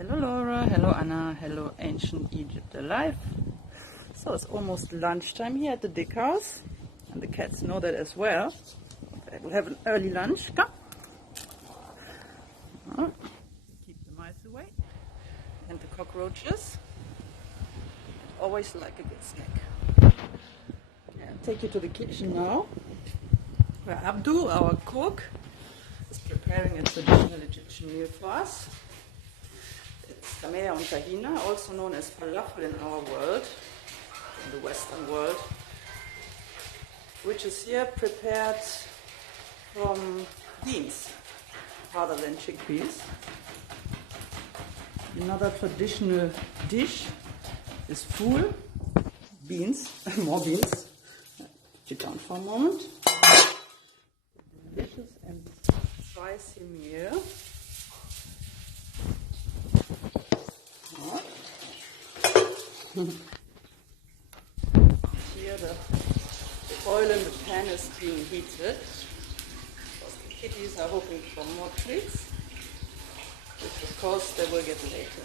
Hello Laura, hello Anna, hello Ancient Egypt Alive. So it's almost lunchtime here at the Dick House, and the cats know that as well. They will have an early lunch. Come. Oh, keep the mice away. And the cockroaches. Always like a good snack. Yeah, I'll take you to the kitchen now, where Abdu, our cook, is preparing a traditional Egyptian meal for us. It's tamea and tahina, also known as falafel in our world, in the Western world, which is here prepared from beans rather than chickpeas. Another traditional dish is fool, beans, more beans. Put it down for a moment. Delicious and spicy meal. Here the oil in the pan is being heated. The kitties are hoping for more treats, which of course they will get later.